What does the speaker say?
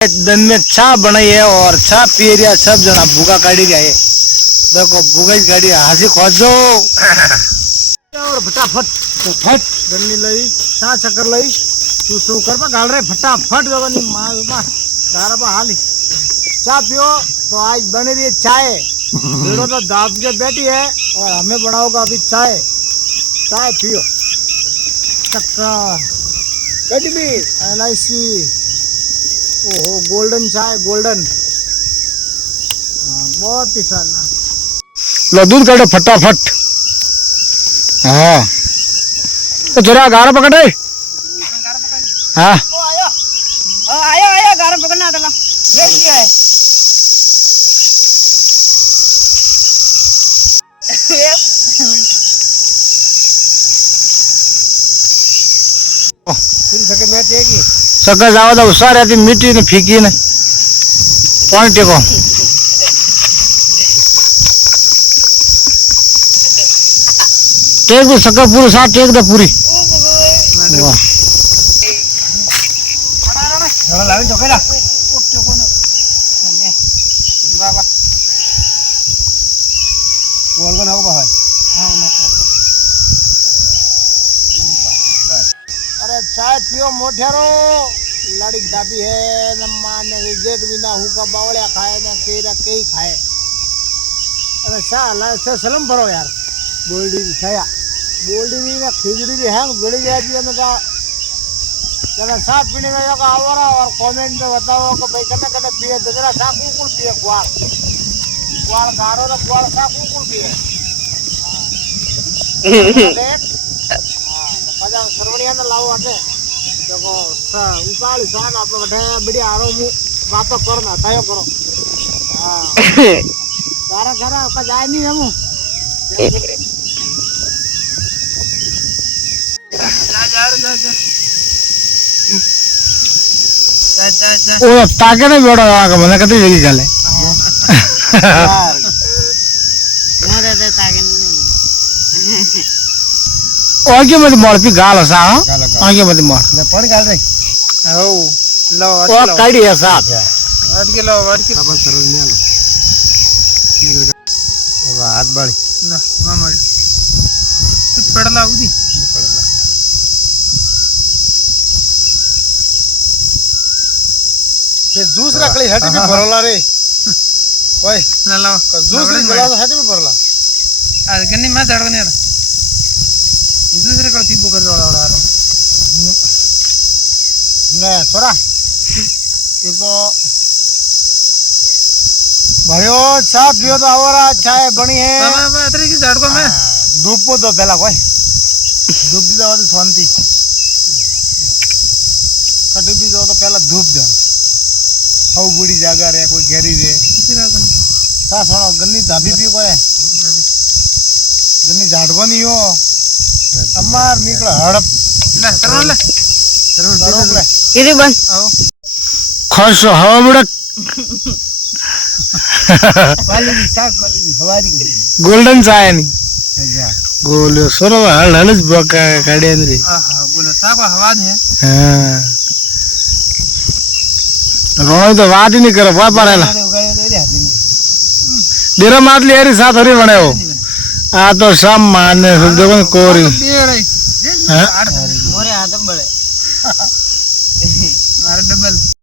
दिन में चा बनाई है और चा पी रिया सब जना भूखा काढ़ी रहा है। देखो भूखा ही काढ़ी हाथी खोजो और फटाफट फट गन्नी लई चा चक्कर लई तू तू कर पा गाल रहे फटाफट जवानी मार तारा पा हाली चा पियो। तो आज बनी रही है चाय भेड़ो तो दाब के बैठी है और हमें बनाओगा अभी चाय। चाय पियो चक्कर कटी भी LIC ओहो गोल्डन चाय गोल्डन बहुत ही शानदार। लो दूध काटो फटाफट। हाँ तो जरा गारा पकड़े। हाँ आयो आयो गारा पकड़ना दला वेट किया है। फिर सके मैच है कि सका जावा तो उसा रहती मिट्टी ने फीकी ने पानी टेको टेक दो सका पूरी साथ टेक दो पूरी। वाह थोड़ा लाइन तो केला उठो कोन ने बाबा बोल को ना भाई। हां ना अरे चाय पियो मोठेरो लाड़ी दाबी है न माने रिजेट बिना हुका बावड़िया खाए ना तेरा कई खाए। अरे सा ला से सलम भरो यार बोल्डी खाया बोल्डी ना खिचड़ी भी है गड़ी जाती है ना जरा साथ पीने में का आवरा और कमेंट में बताओ कि भाई कने कने पिए जरा सा कुकुल पिए ग्वार ग्वार गारो ना ग्वार सा कुकुल पिए देख हां सर्वणिया ने लाओ आटे देखो उकाल सान आप बड़े बढ़िया आरो मु बात करना तायो करो। हां सारा सारा का जाय नहीं हम जा ओ ताके ने बेड़ो आके मने कते जगी गले यार मोरे दे ताके नहीं आगे मत मोड़ पी गाल सा आगे मत मोड़ ले पड़ गाल रे ओ लो ओ काड़ी है साहब वाट के लो वाट के अब करो ने लो हाथ बड़ी ना मामा तू पड़ला उदी पड़ला के जूस रखली हट भी भरला रे ओए ना लो जूस रे गिलास हट भी भरला आ गन्नी में दड़ने यार दूसरे का तीन बोकर वाला ना छोरा इसको भयो साहब पियो तो आवरा चाय बनी है मैं अतरी की झाड़ को मैं धूप को दो पहला कोई धूप दी दो शांति कटी भी दो तो पहला धूप दे हाउ बड़ी जगह रे कोई घेरी रे सा सुनो गन्नी धाबी पियो कोई गन्नी झाड़ को नहीं हो अमार निकला हड़प ले करो ले जरूर ले इधर बन आओ खुश हवा बड़ा वाली साग वाली हवारी गोल्डन चाय नहीं अच्छा गोल सोरो हलस बका काडे अंदरी हां बोलो साग हवा है। हां रोय तो बात ही नहीं करे पार पड़ेला डेरा मातली यारी साथ हरी बने हो आ तो सब माने देखो कोरी मोरे हाथ बड़े मारे डबल